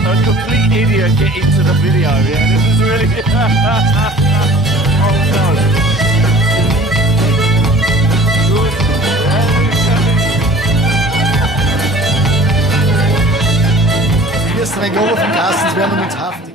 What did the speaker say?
a complete idiot get into the video. Yeah, this is really. Oh no. Good. Hier ist Drei Euro vom Carstens, wir haben uns Haft.